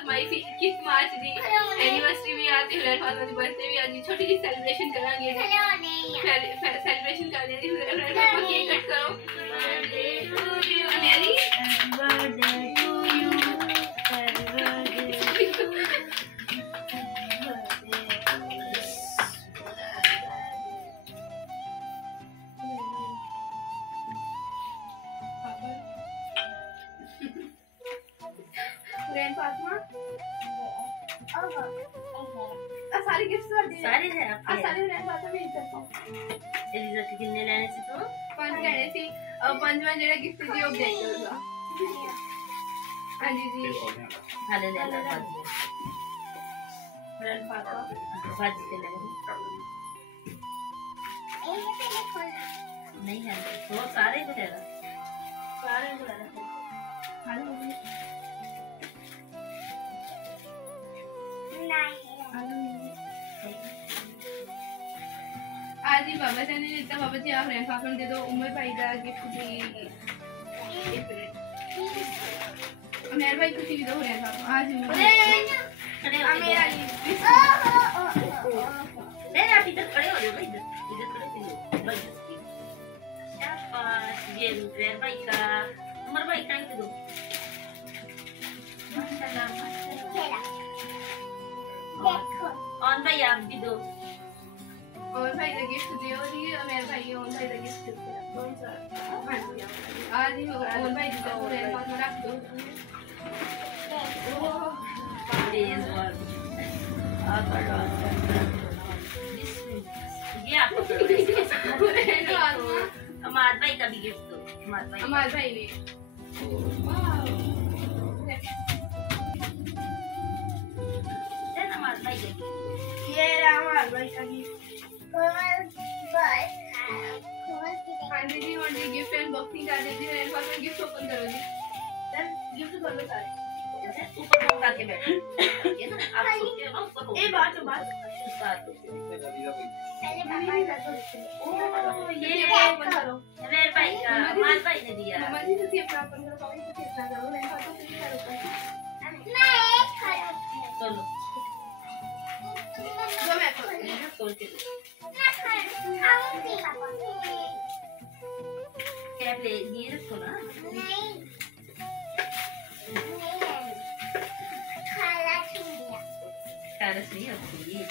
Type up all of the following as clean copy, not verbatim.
फातिमा किस्मत दी एनिवर्सरी भी आती है, फातिमा दी बर्थडे भी आती, छोटी सी सेलिब्रेशन करांगे। सेलिब्रेशन करने दी फातिमा केक कट करो। Birthday to you Aneri, birthday to you, happy birthday. Fatima सारी गिफ्ट्स सारे हैं आपके, सारे हैं फातिमा मेरी तरफ। एलिजा के कितने लेने से तो 5 लेने से, और 5वां जेड़ा गिफ्ट दी वो ब्लैक कलर का। हां जी जी हाले ले ला फ्रेंड फातिमा बाज के ले नहीं है वो सारे को दे रहा, सारे को दे रहा। हाले आज ही बाबा जी ने दिता, बाबा जी आप फ्रेंड फातिमा दे दो। उमर भाई का गिफ्ट दी, मेरे भाई को भी दो फ्रेंड फातिमा। आज मेरा ले आप इधर खड़े हो जाओ, इधर इधर खड़े हो जाओ। शाबाश, ये मेरे भाई का, उमर भाई का दो। माशाल्लाह माशाल्लाह। और भाई आप भी दो। और भाई का गिफ्ट दियो जी, मेरे भाई और भाई का गिफ्ट दिया कौन सा? आज ही और भाई का पूरे हाथ में रख दो। प्लीज और आप बड़ा ये आपको हमारे भाई का भी गिफ्ट दो। हमारे भाई ने ये हमारे भाई का गिफ्ट। हाँ जी जी, और गिफ्ट अनबॉक्सिंग कर देती हूँ। मेरे पास में गिफ्ट ओपन करो जी। गिफ्ट खोलो सारे, ऊपर पकड़ के बैठो। ये ना आप सोचते हो ना ऊपर हो। ये बात पहले पापा का तो ओ ये ओपन करो। मेरे भाई का, हमारे भाई ने दिया। मम्मा जी से अपना ओपन करो, पापा से अपना करो। मेरे पास तो नहीं कर ओपन। मैं एक करो। चलो दो मैं खोल के क्या ले ये रखो ना। नहीं खारस नहीं होती ये।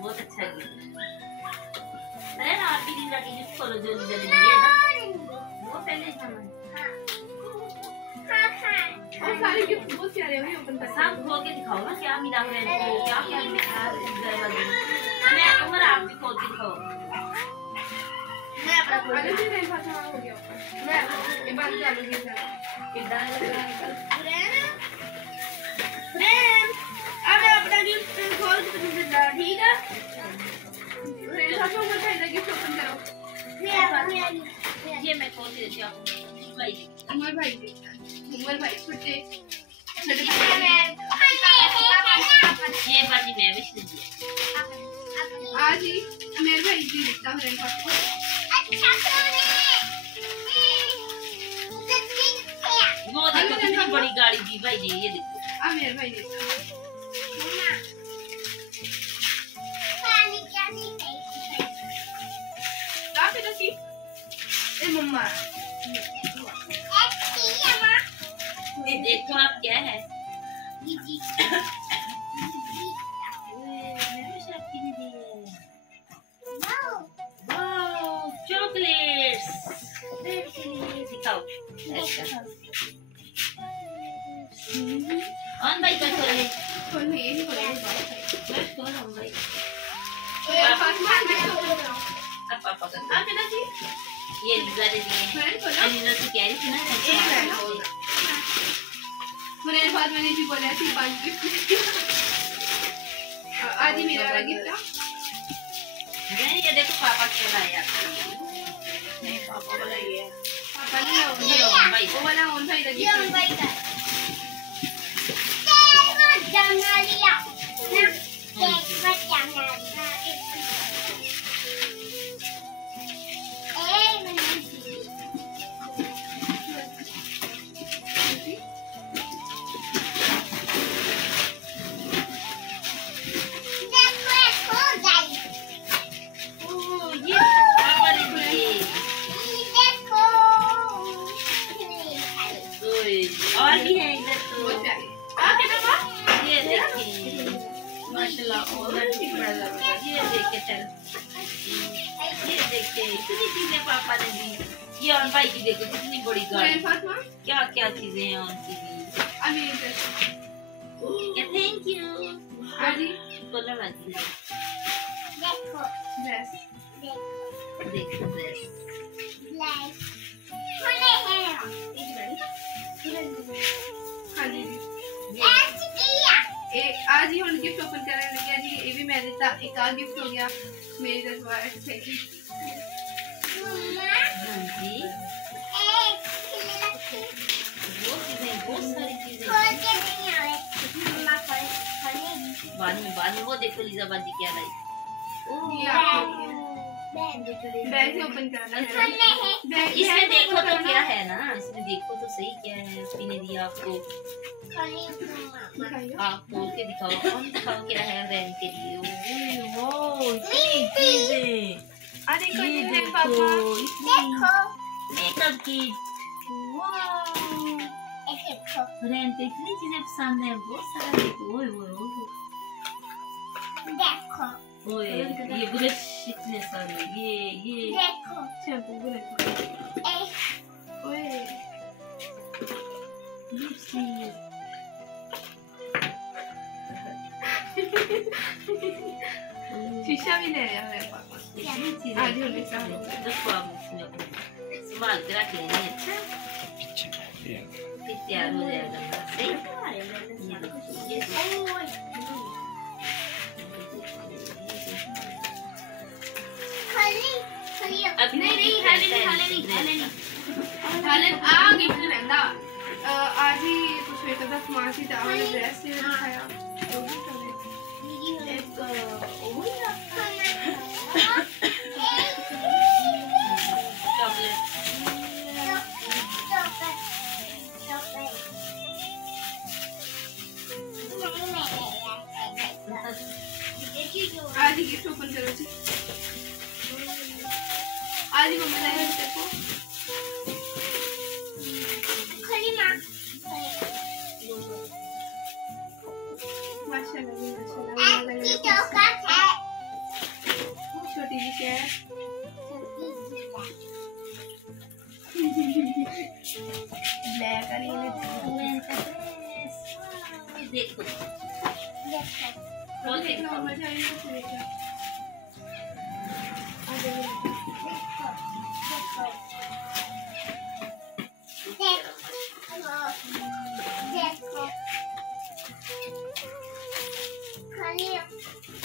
बहुत अच्छा गिफ्ट। अरे ना आप भी दिन जाके गिफ्ट खोलो जो जल्दी है ना वो पहले खाना। और सारे गिफ्ट बहुत प्यारे हैं, ओपन कर सब खोल के दिखाओ ना क्या मिला है इनको, क्या क्या मिला है। मैं उम्र आप भी खोल के दिखाओ। मैं अपना खोल के दिखाऊं। हो गया मैं एक बार चालू किया इधर फ्रेंड। अब अपना गिफ्ट खोल के दिखा, ठीक है। फ्रेंड सब लोग बताइए गिफ्ट ओपन करो। ये मैं खोल के देती हूँ भाई। उमर भाई छोटे छोटे ये बाजी महविश ने दिया। आज ही मेरे भाई जी दिखता है फ्रेंड पास। वो देखो कितनी बड़ी गाड़ी दी भाई जी, ये देखो। अब मेरे भाई ने मम्मा देखो आप क्या है। चॉकलेट्स दिखाओ। ऑन भाई कर खोले ये नहीं खोले कौन ऑन भाई। अब पापा कर आप जी ये ज़्यादा दिए अनिला से कह रही थी ना मेरे बाद मैंने भी बोला थी 5 गिफ्ट आज ही मेरा वाला गिफ्ट था। ये देखो पापा क्या लाया। नहीं पापा वाला ये पापा ने ये भाई वो वाला ऑन भाई लगी ये ऑन भाई का जाना लिया ना केक जाना और भी है इधर तो ये देखिए माशाल्लाह और ठीक बड़ा लग रहा है। ये देखिए चल ये देखिए कितनी चीजें पापा ने दी। ये और भाई की देखो कितनी बड़ी गाड़ी क्या क्या चीजें हैं उनकी भी। अभी थैंक यू आजी कलर आती है देखो ड्रेस देखो ड्रेस ब्लैक खोले हैं हाँ जी ऐसे किया एक आज ही हम गिफ्ट ओपन कर रहे हैं जी। ये भी मैंने था एक और गिफ्ट हो गया मेरे दरबार से मम्मा जी एक खिलौना वो चीजें बहुत सारी चीजें खोल के नहीं आए मम्मा खोलेगी बाद में वो देखो लीजा बाजी क्या लाई। ये आपको बैग से ओपन करना है बैग इसमें देखो तो क्या है ना इसमें देखो तो सही क्या है उसने दिया आपको। आप खोल के दिखाओ कौन दिखाओ क्या है रैन के लिए। देखो ये ये देखो पापा देखो मेकअप किट देखो रैन को इतनी चीजें पसंद है बहुत सारा देखो ओए ओए देखो ओए ये ब्रश इतने सारे ये देखो शैम्पू बुलेट एक ओए लिपस्टिक शीशा भी ले आया मेरे पापा इतनी चीजें आज हम लेकर आए हैं। देखो आप इसमें संभाल के रख लेंगे अच्छा फिर तैयार हो जाएगा सही। ये देखो ये खाली अभी नहीं हालन आ गिफ्ट लेंदा आज ही कुछ मेरे पास मां की दावत ड्रेस से दिखाया वो भी चले एक चॉकलेट आज ही गिफ्ट ओपन करो जी। आज ही मम्मा लाए हैं देखो माशाल्लाह छोटी जी क्या है ब्लैक और ये देखो और देखना मजा आएगा कुछ देखना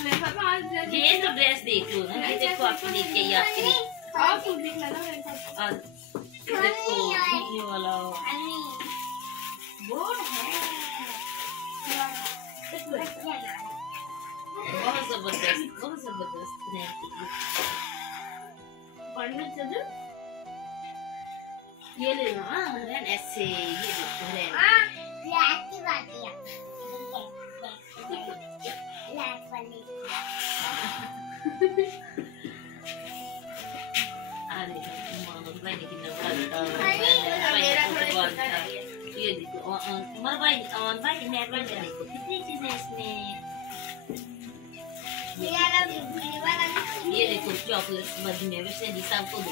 मेरे पापा आज ये तो ड्रेस देख लो ना ये देखो आपको लेके आई आपके लिए आप फूल दिखला ना मेरे पापा आज देखो ये वाला बोर्ड है बहुत जबरदस्त पढ़ने चलो ये ले लो रैन ऐसे ये देखो रैन अरे मोहम्मद भाई ने कितना ये देखो उमर भाई मेहरबान देखो कितनी चीजें इसमें ये देखो चॉकलेट बड़ी में वैसे जी सबको दो